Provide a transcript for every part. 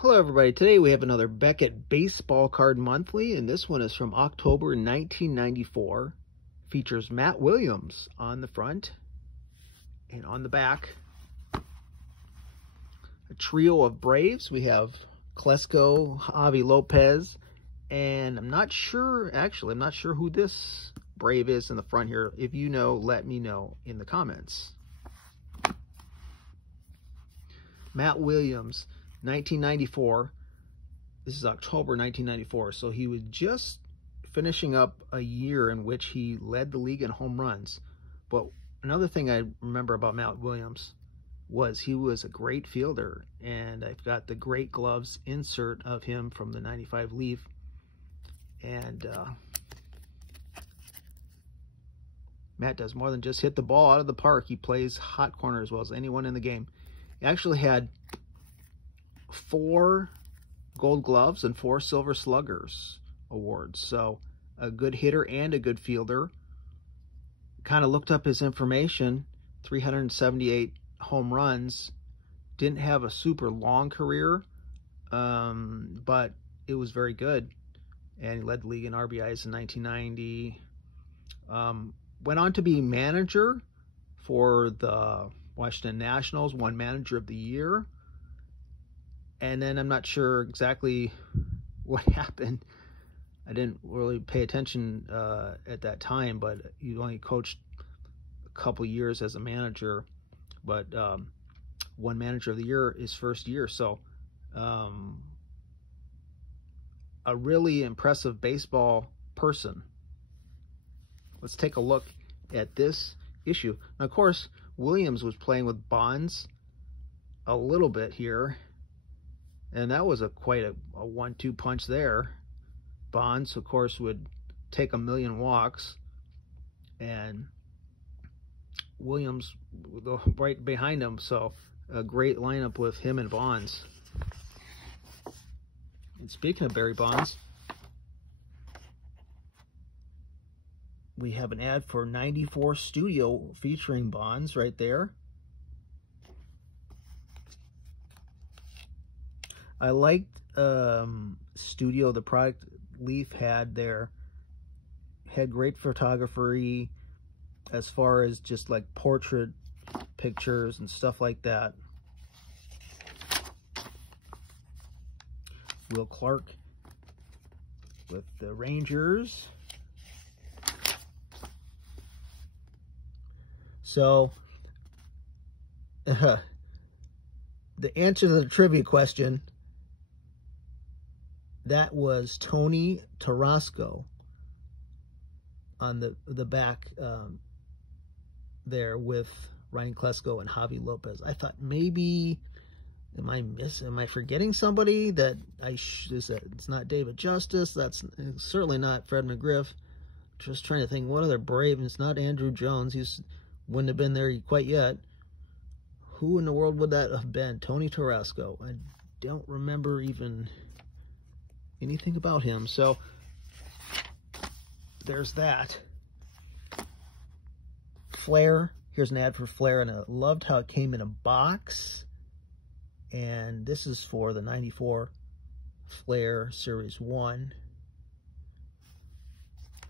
Hello everybody, today we have another Beckett Baseball Card Monthly, and this one is from October 1994. Features Matt Williams on the front, and on the back, a trio of Braves. We have Klesko, Javi Lopez, and I'm not sure who this Brave is in the front here. If you know, let me know in the comments. Matt Williams, 1994. This is October 1994, so he was just finishing up a year in which he led the league in home runs. But another thing I remember about Matt Williams was he was a great fielder, and I've got the Great Gloves insert of him from the 95 Leaf. And Matt does more than just hit the ball out of the park. He plays hot corner as well as anyone in the game. He actually had 4 Gold Gloves and 4 Silver Sluggers awards. So a good hitter and a good fielder. Kind of looked up his information. 378 home runs. Didn't have a super long career, but it was very good. And he led the league in RBIs in 1990. Went on to be manager for the Washington Nationals, won Manager of the Year. And then I'm not sure exactly what happened. I didn't really pay attention at that time, but he only coached a couple years as a manager, but won Manager of the Year his first year. So a really impressive baseball person. Let's take a look at this issue. Now, of course, Williams was playing with Bonds a little bit here, and that was quite a 1-2 punch there. Bonds, of course, would take 1 million walks, and Williams would go right behind him. So a great lineup with him and Bonds. And speaking of Barry Bonds, we have an ad for 94 Studio featuring Bonds right there. I liked Studio, the product Leaf had there. Had great photography as far as just like portrait pictures and stuff like that. Will Clark with the Rangers. So, the answer to the trivia question, that was Tony Tarasco on the back there with Ryan Klesko and Javi Lopez. I thought maybe, am I forgetting somebody that it's not David Justice? That's certainly not Fred McGriff. Just trying to think what other Brave. It's not Andrew Jones. He's wouldn't have been there quite yet. Who in the world would that have been? Tony Tarasco. I don't remember even anything about him. So there's that. Flair. Here's an ad for Flair, and I loved how it came in a box. And this is for the 94 Flair Series 1.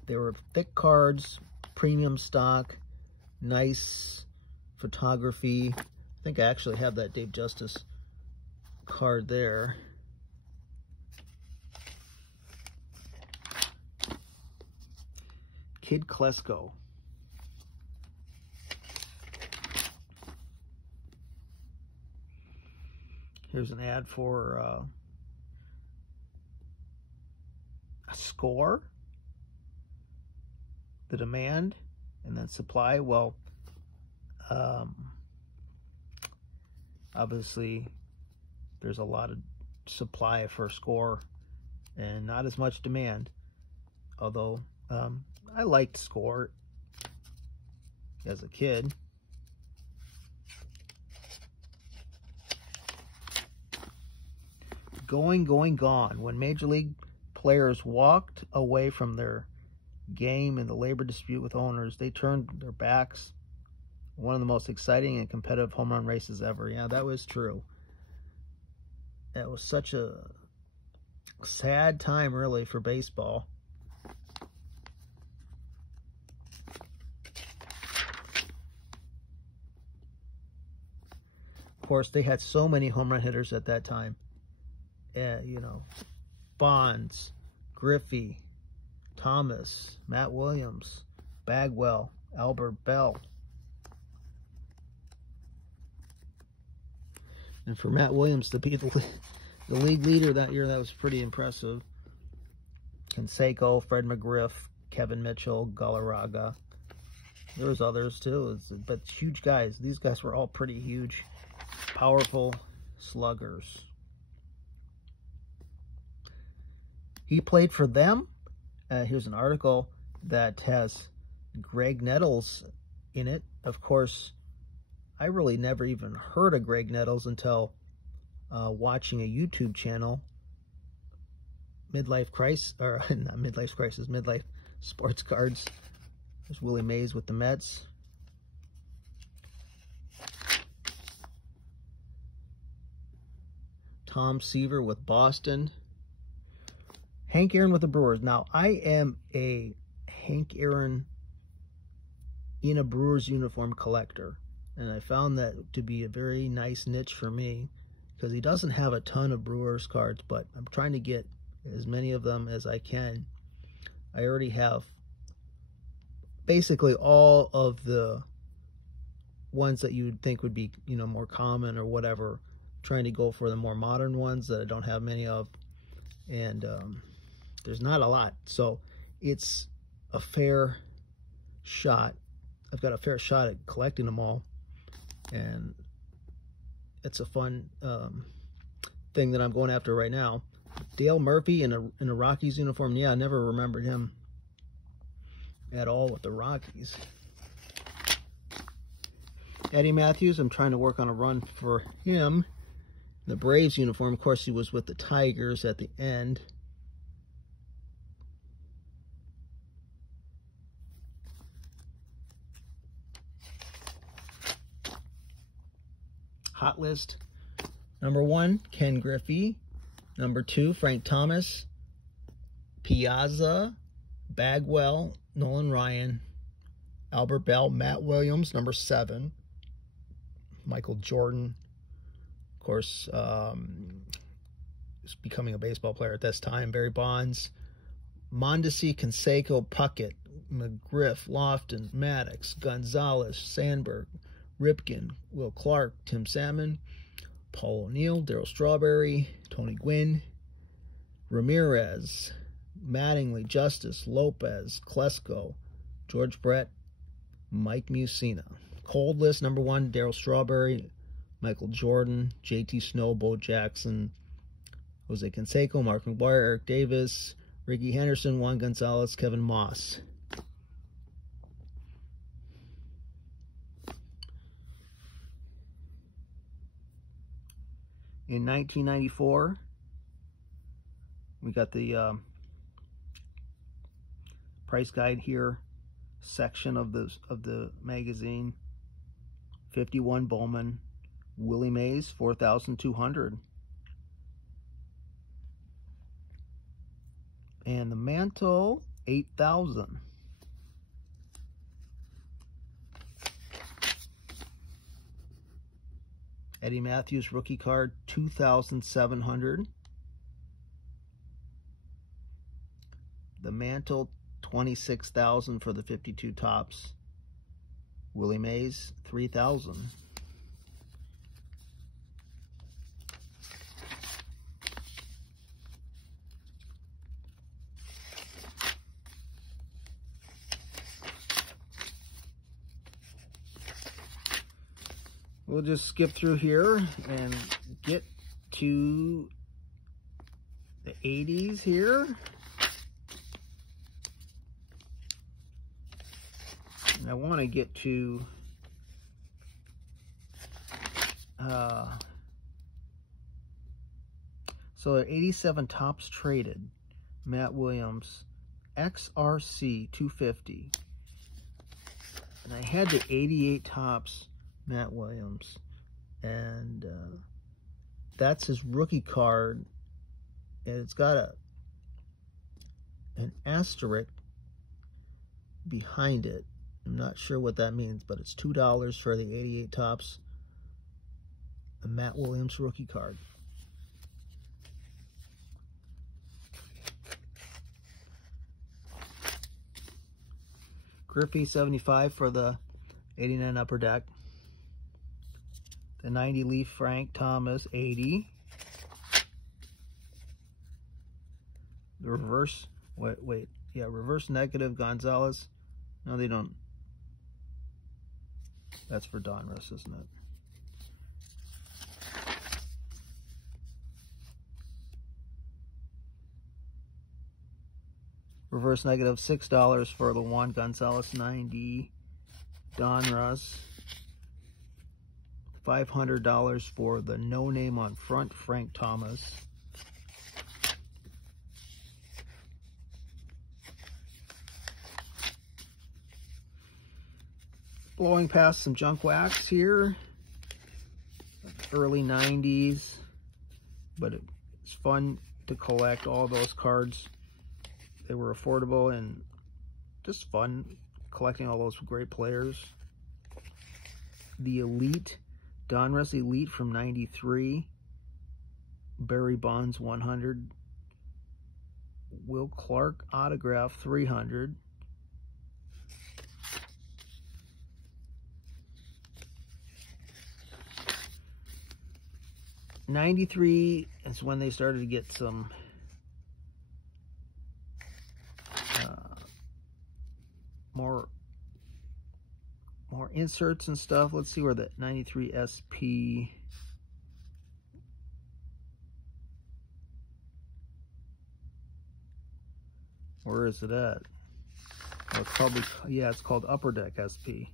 There were thick cards, premium stock, nice photography. I think I actually have that Dave Justice card there. Kid Klesko. Here's an ad for a score, the demand, and then supply. Well, obviously there's a lot of supply for a score and not as much demand, although I liked Score as a kid. Going, gone. When Major League players walked away from their game in the labor dispute with owners, they turned their backs. One of the most exciting and competitive home run races ever. Yeah, that was true. That was such a sad time, really, for baseball. Of course, they had so many home run hitters at that time. You know, Bonds, Griffey, Thomas, Matt Williams, Bagwell, Albert Bell. And for Matt Williams to be the league leader that year, that was pretty impressive. Canseco, Fred McGriff, Kevin Mitchell, Galarraga. There was others too, but huge guys. These guys were all pretty huge, powerful sluggers. He played for them. Here's an article that has Greg Nettles in it. Of course, I really never even heard of Greg Nettles until watching a YouTube channel, Midlife Crisis, or not Midlife Crisis, Midlife Sports Cards. There's Willie Mays with the Mets. Tom Seaver with Boston. Hank Aaron with the Brewers. Now, I am a Hank Aaron in a Brewers uniform collector, and I found that to be a very nice niche for me because he doesn't have a ton of Brewers cards, but I'm trying to get as many of them as I can. I already have basically all of the ones that you would think would be, you know, more common or whatever. I'm trying to go for the more modern ones that I don't have many of, and there's not a lot, so it's a fair shot. I've got a fair shot at collecting them all, and it's a fun thing that I'm going after right now. Dale Murphy in a Rockies uniform. Yeah, I never remembered him at all with the Rockies. Eddie Matthews, I'm trying to work on a run for him. The Braves uniform, of course, he was with the Tigers at the end. Hot list. Number 1, Ken Griffey. Number 2, Frank Thomas. Piazza, Bagwell, Nolan Ryan, Albert Bell, Matt Williams. Number 7, Michael Jordan. Of course, was becoming a baseball player at this time. Barry Bonds, Mondesi, Canseco, Puckett, McGriff, Lofton, Maddox, Gonzalez, Sandberg, Ripken, Will Clark, Tim Salmon, Paul O'Neill, Darryl Strawberry, Tony Gwynn, Ramirez, Mattingly, Justice, Lopez, Klesko, George Brett, Mike Mussina. Cold list, number 1, Darryl Strawberry, Michael Jordan, JT Snow, Bo Jackson, Jose Canseco, Mark McGwire, Eric Davis, Ricky Henderson, Juan Gonzalez, Kevin Moss. In 1994, we got the price guide here section of the magazine. 51 Bowman, Willie Mays, 4,200. And the Mantle, 8,000. Eddie Matthews rookie card, 2,700. The Mantle, 26,000 for the 52 tops. Willie Mays, 3,000. We'll just skip through here and get to the 80s here. And I want to get to so 87 tops traded. Matt Williams, XRC 250. And I had the 88 tops Matt Williams, and that's his rookie card, and it's got an asterisk behind it. I'm not sure what that means, but it's $2 for the 88 Topps, the Matt Williams rookie card. Griffey 75 for the 89 Upper Deck. The 90 Leaf Frank Thomas 80. The reverse, reverse negative Gonzalez. No, they don't. That's for Donruss, isn't it? Reverse negative $6 for the Juan Gonzalez 90 Donruss. $500 for the no name on front Frank Thomas. Blowing past some junk wax here. Early 90s. But it's fun to collect all those cards. They were affordable and just fun collecting all those great players. The Elite, Donruss Elite from 93. Barry Bonds 100. Will Clark autograph 300. '93 is when they started to get some more inserts and stuff. Let's see where the 93 SP. Where is it at? Oh, it's probably, yeah, it's called Upper Deck SP.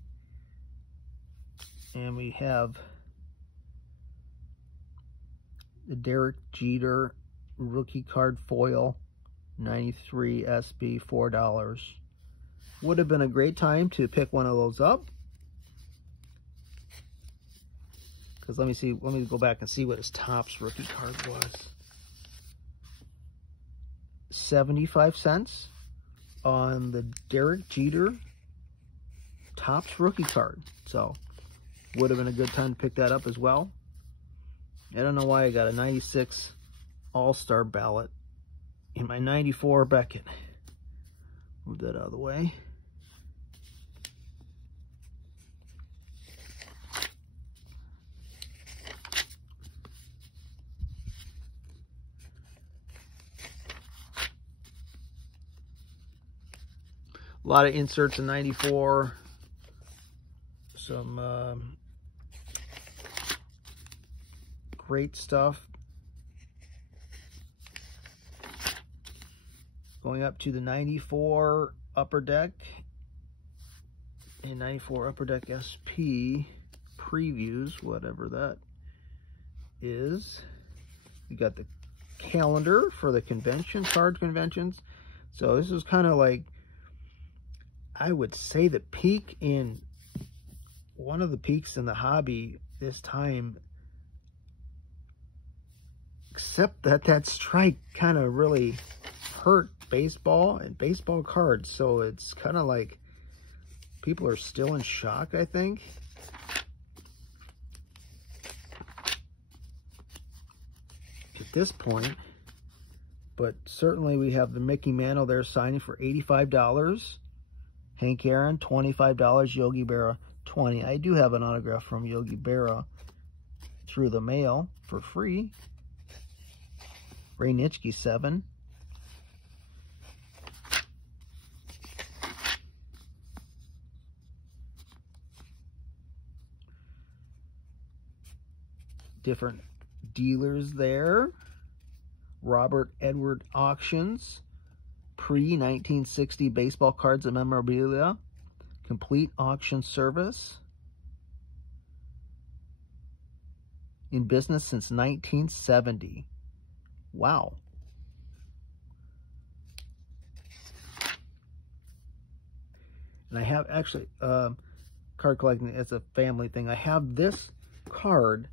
And we have the Derek Jeter rookie card foil, 93 SP, $4. Would have been a great time to pick one of those up. Because let me go back and see what his Topps rookie card was. 75 cents on the Derek Jeter Topps rookie card. So would have been a good time to pick that up as well. I don't know why I got a 96 All-Star ballot in my 94 Beckett. Move that out of the way. A lot of inserts in 94. Some great stuff. Going up to the 94 Upper Deck and 94 Upper Deck SP previews, whatever that is. We got the calendar for the convention, card conventions. So this is kind of like, I would say the peak in, one of the peaks in the hobby this time, except that strike kind of really hurt baseball and baseball cards. So it's kind of like people are still in shock, I think. At this point. But certainly we have the Mickey Mantle there signing for $85. Hank Aaron, $25. Yogi Berra, $20. I do have an autograph from Yogi Berra through the mail for free. Ray Nitschke, $7. Different dealers there. Robert Edward Auctions. Pre-1960 baseball cards and memorabilia. Complete auction service. In business since 1970. Wow. And I have actually, card collecting, it's a family thing. I have this card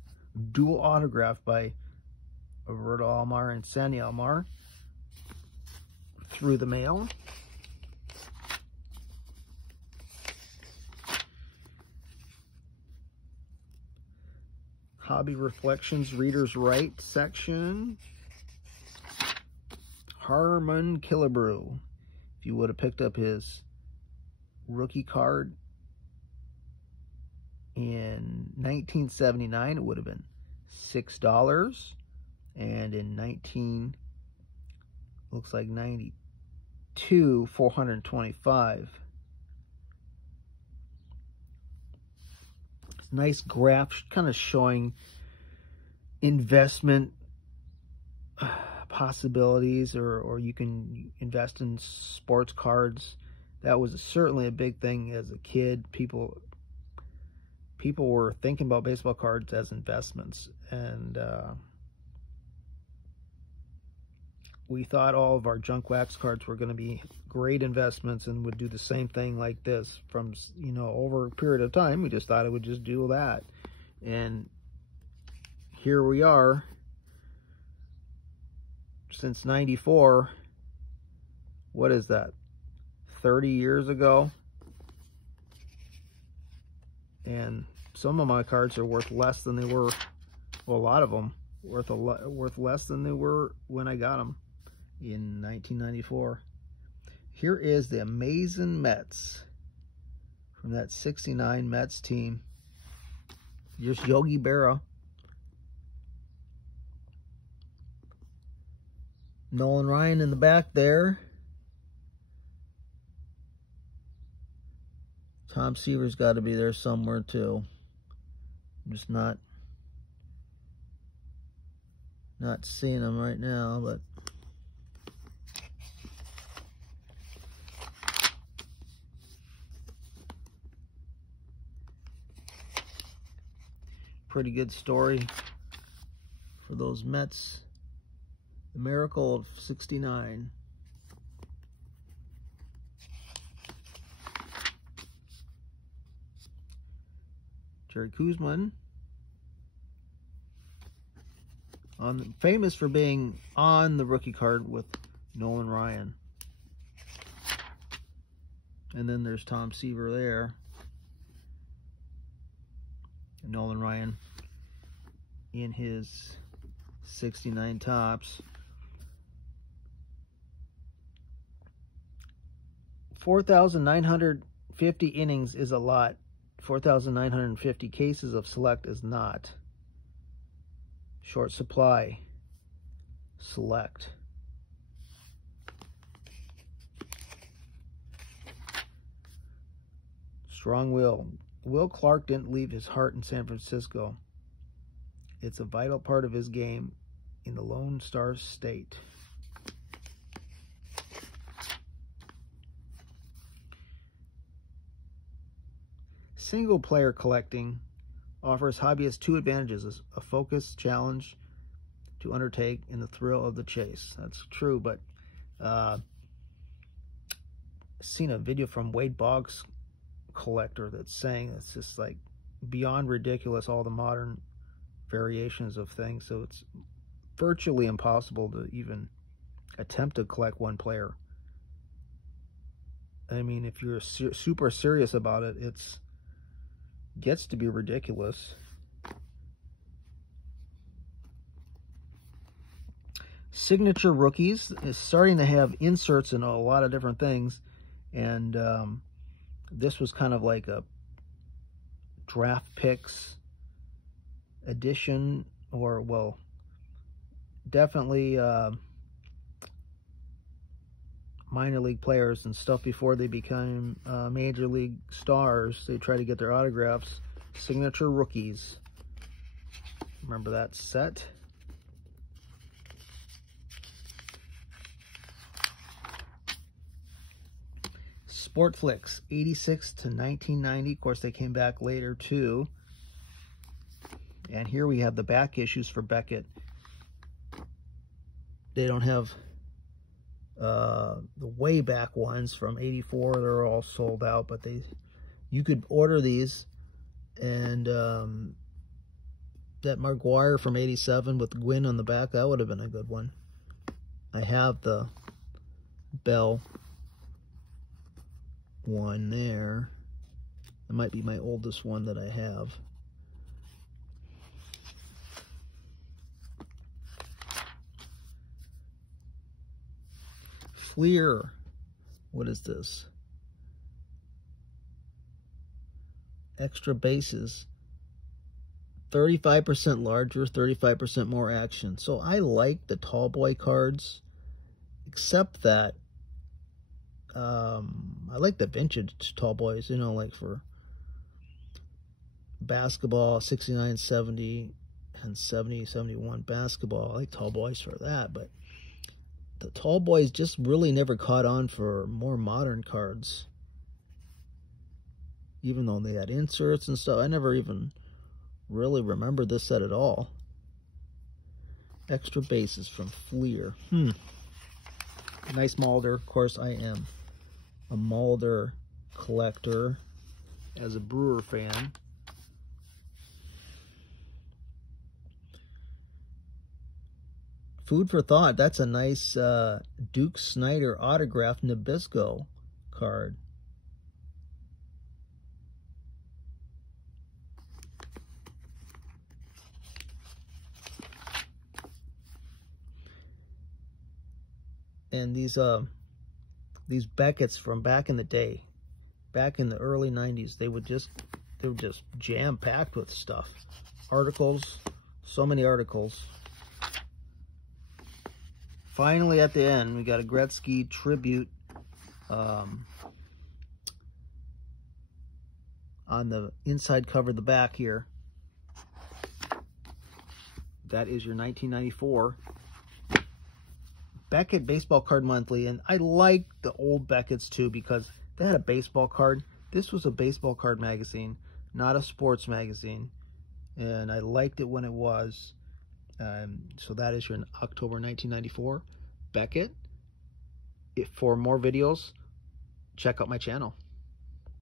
dual autographed by Roberto Alomar and Sandy Alomar through the mail. Hobby Reflections Reader's Right section. Harmon Killebrew. If you would have picked up his rookie card in 1979, it would have been $6. And in looks like 92, $425. Nice graph kind of showing investment possibilities, or you can invest in sports cards. That was certainly a big thing as a kid. People were thinking about baseball cards as investments, and we thought all of our junk wax cards were going to be great investments and would do the same thing like this from, you know, over a period of time. We just thought it would just do that. And here we are since 94. What is that? 30 years ago. And some of my cards are worth less than they were, well, a lot of them worth less than they were when I got them in 1994. Here is the Amazing Mets from that 69 Mets team. Just Yogi Berra. Nolan Ryan in the back there. Tom Seaver's got to be there somewhere too. I'm just not seeing him right now, but pretty good story for those Mets. The miracle of 69. Jerry Koosman, famous for being on the rookie card with Nolan Ryan. And then there's Tom Seaver there. And Nolan Ryan in his 69 tops. 4,950 innings is a lot. 4,950 cases of Select is not. Short supply. Select. Strong will. Will Clark didn't leave his heart in San Francisco. It's a vital part of his game in the Lone Star State. Single player collecting offers hobbyists two advantages: a focus challenge to undertake and the thrill of the chase. That's true, but seen a video from Wade Boggs collector that's saying it's just like beyond ridiculous, all the modern variations of things, so it's virtually impossible to even attempt to collect one player. I mean, if you're super serious about it, it's gets to be ridiculous. Signature Rookies is starting to have inserts in a lot of different things, and this was kind of like a draft picks edition, or, well, definitely minor league players and stuff before they became major league stars. They try to get their autographs. Signature Rookies. Remember that set? Sport Flicks, 86 to 1990. Of course, they came back later too. And here we have the back issues for Beckett. They don't have the way back ones from 84. They're all sold out, but you could order these and that Maguire from 87 with Gwynn on the back, that would have been a good one. I have the Bell one there. It might be my oldest one that I have. Fleer. What is this? Extra bases. 35% larger, 35% more action. So I like the tall boy cards, except that I like the vintage tall boys, you know, like for basketball, 69, 70, and 70, 71 basketball. I like tall boys for that, but the tall boys just really never caught on for more modern cards. Even though they had inserts and stuff, I never even really remember this set at all. Extra bases from Fleer. Nice Mulder. Of course, I am a Mulder collector as a Brewer fan. Food for thought. That's a nice Duke Snyder autographed Nabisco card. And these Beckett's from back in the day, back in the early 90s, they were just jam-packed with stuff. Articles, so many articles. Finally, at the end, we got a Gretzky tribute on the inside cover of the back here. That is your 1994 Beckett Baseball Card Monthly, and I like the old Beckett's too because they had a baseball card. This was a baseball card magazine, not a sports magazine, and I liked it when it was. So that is your October 1994 Beckett. For more videos, check out my channel.